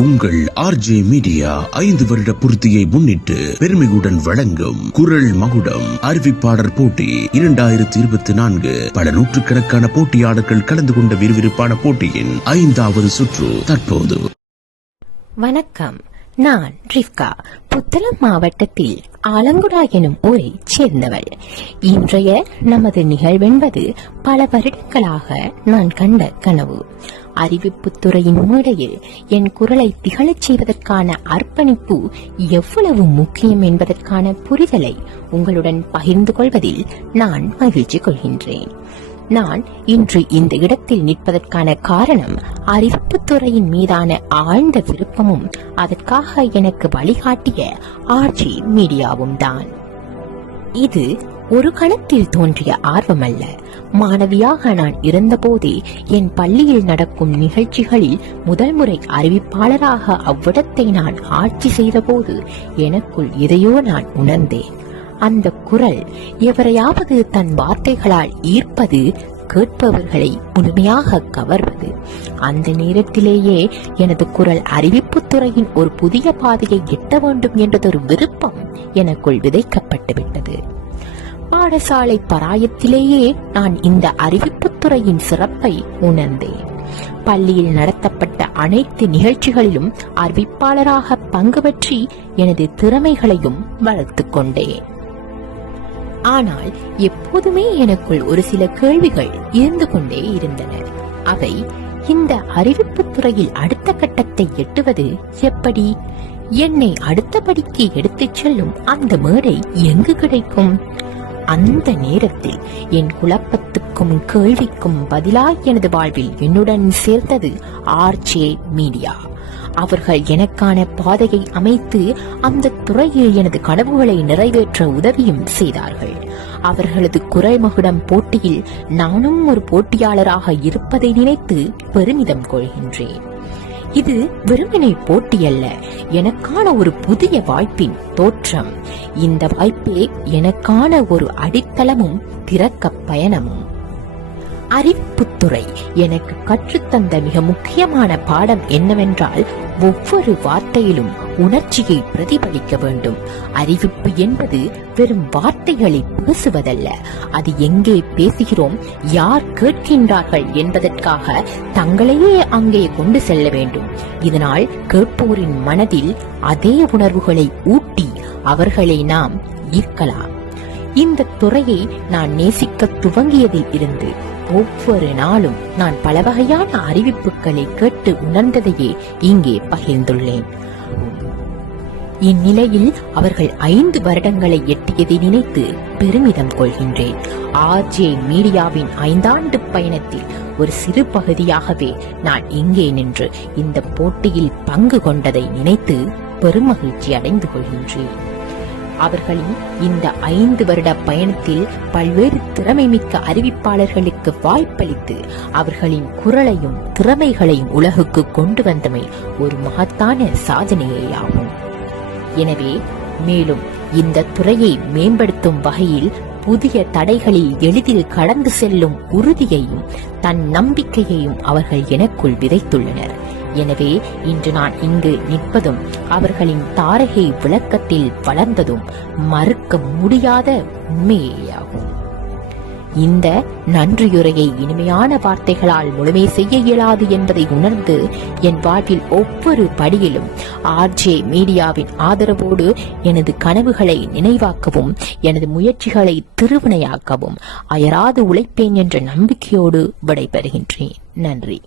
உங்கள் RJ media 5 வருட பூர்த்தியை முன்னிட்டு பெருமையுடன் வழங்கும் குரல் மகுடம் அறிவிப்பாளர் போட்டி 2024. பல நூற்றுக்கணக்கான போட்டியாளர்கள் கலந்து கொண்ட விறுவிறுப்பான போட்டியின் 5வது சுற்று தற்போது. வணக்கம், நான் ரிஃப்கா. புத்தளம் மாவட்டத்தில் ஆலங்குடா எனும் ஊரை சேர்ந்தவள். இன்றைய நமது நிகழ்வென்பது பல வருடங்களாக நான் கண்ட கனவு. அறிவிப்புத் துறையின் மேடையில் என் குரலை திகழச் செய்வதற்கான அர்ப்பணிப்பு எவ்வளவு முக்கியம் என்பதற்கான புரிதலை உங்களுடன் பகிர்ந்து கொள்வதில் நான் மகிழ்ச்சி கொள்கின்றேன். நான் இன்று இந்த இடத்தில் நிற்பதற்கான காரணம் அறிவிப்புத் துறையின் மீதான ஆழ்ந்த விருப்பமும் அதற்காக எனக்கு வழிகாட்டிய ஆர்ஜே மீடியாவும் தான். இது ஒரு கணத்தில் தோன்றிய ஆர்வமல்ல. மாணவியாக நான் இருந்தபோதே என் பள்ளியில் நடக்கும் நிகழ்ச்சிகளில் முதல் முறை அறிவிப்பாளராக அவ்விடத்தை நான் ஆட்சி செய்தபோது எனக்குள் எதையோ நான் உணர்ந்தேன். அந்த குரல் எவரையாவது தன் வார்த்தைகளால் ஈர்ப்பது, கேட்பவர்களை முழுமையாக கவர்வது. அந்த நேரத்திலேயே எனது குரல் அறிவிப்புத் துறையின் ஒரு புதிய பாதையை எட்ட வேண்டும் என்றதொரு விருப்பம் எனக்குள் விதைக்கப்பட்டு விட்டது. பாடசாலை பராயத்திலேயே நான் இந்த அறிவிப்புத் துறையின் சிறப்பை உணர்ந்தேன். பள்ளியில் நடத்தப்பட்ட அனைத்து நிகழ்ச்சிகளிலும் அறிவிப்பாளராக பங்கு பற்றி எனது திறமைகளையும் வளர்த்துக் கொண்டேன். ஆனால் எப்போதுமே எனக்குள் ஒரு சில கேள்விகள் இருந்து கொண்டே இருந்தன. அவை, இந்த அறிவிப்புத் துறையில் அடுத்த கட்டத்தை எட்டுவது எப்படி? என்னை அடுத்தபடிக்கு எடுத்துச் செல்லும் அந்த மேடை எங்கு கிடைக்கும்? அந்த நேரத்தில் என் குழப்பத்துக்கும் கேள்விக்கும் பதிலாய் எனது வாழ்வில் என்னுடன் சேர்த்தது ஆர்ஜே மீடியா. அவர்கள் எனக்கான பாதையை அமைத்து அந்த துறையில் எனது கனவுகளை நிறைவேற்ற உதவியும் செய்தார்கள். அவர்களது குரல் மகுடம் போட்டியில் நானும் ஒரு போட்டியாளராக இருப்பதை நினைத்து பெருமிதம் கொள்கின்றேன். இது வெறுமனே போட்டியல்ல, எனக்கான ஒரு புதிய வாய்ப்பின் தோற்றம். இந்த வாய்ப்பே எனக்கான ஒரு அடித்தளமும் திறக்க பயணமும். அறிவிப்புத்துறை எனக்கு கற்றுத்தந்த மிக முக்கியமான பாடம் என்னவென்றால், ஒவ்வொரு வார்த்தையிலும் உணர்ச்சியை பிரதிபலிக்க வேண்டும். அறிவிப்பு என்பது வெறும் வார்த்தைகளை பேசுவதல்ல, அது எங்கே பேசுகிறோம், யார் கேட்கின்றார்கள் என்பதற்காக தங்களையே அங்கே கொண்டு செல்ல வேண்டும். இதனால் கேட்போரின் மனதில் அதே உணர்வுகளை ஊட்டி அவர்களை நாம் ஈர்க்கலாம். இந்த துறையை நான் நேசிக்க துவங்கியதில் இருந்து ஒவ்வொரு நாளும் நான் பல வகையான அறிவிப்புகளை கேட்டு உணர்ந்ததையே இங்கே பகிர்ந்துள்ளேன். இந்நிலையில் அவர்கள் 5 வருடங்களை எட்டியதை நினைத்து பெருமிதம் கொள்கின்றேன். ஆர்ஜே மீடியாவின் 5 ஆண்டு பயணத்தில் ஒரு சிறு பகுதியாகவே நான் இங்கே நின்று இந்த போட்டியில் பங்கு கொண்டதை நினைத்து பெருமகிழ்ச்சி அடைந்து கொள்கின்றேன். அவர்களின் இந்த 5 வருட பயணத்தில் பல்வேறு திறமை மிக்க அறிவிப்பாளர்களுக்கு வாய்ப்பளித்து அவர்களின் குரலையும் திறமைகளையும் உலகுக்கு கொண்டு வந்தமை ஒரு மகத்தான சாதனையாகும். எனவே மேலும் இந்த துறையை மேம்படுத்தும் வகையில் புதிய தடைகளில் எளிதில் கடந்து செல்லும் உறுதியையும் தன் நம்பிக்கையையும் அவர்கள் எனக்குள் விதைத்துள்ளனர். எனவே இன்று நான் இங்கு நிற்பதும் அவர்களின் தாரகை விளக்கத்தில் வளர்ந்ததும் மறுக்க முடியாத உண்மையாகும். இந்த நன்றியுரையை இனிமையான வார்த்தைகளால் முழுமை செய்ய இயலாது என்பதை உணர்ந்து என் வாழ்வில் ஒவ்வொரு படியிலும் ஆர்ஜே மீடியாவின் ஆதரவோடு எனது கனவுகளை நினைவாக்கவும் எனது முயற்சிகளை திருவினையாக்கவும் அயராது உழைப்பேன் என்ற நம்பிக்கையோடு விடைபெறுகின்றேன். நன்றி.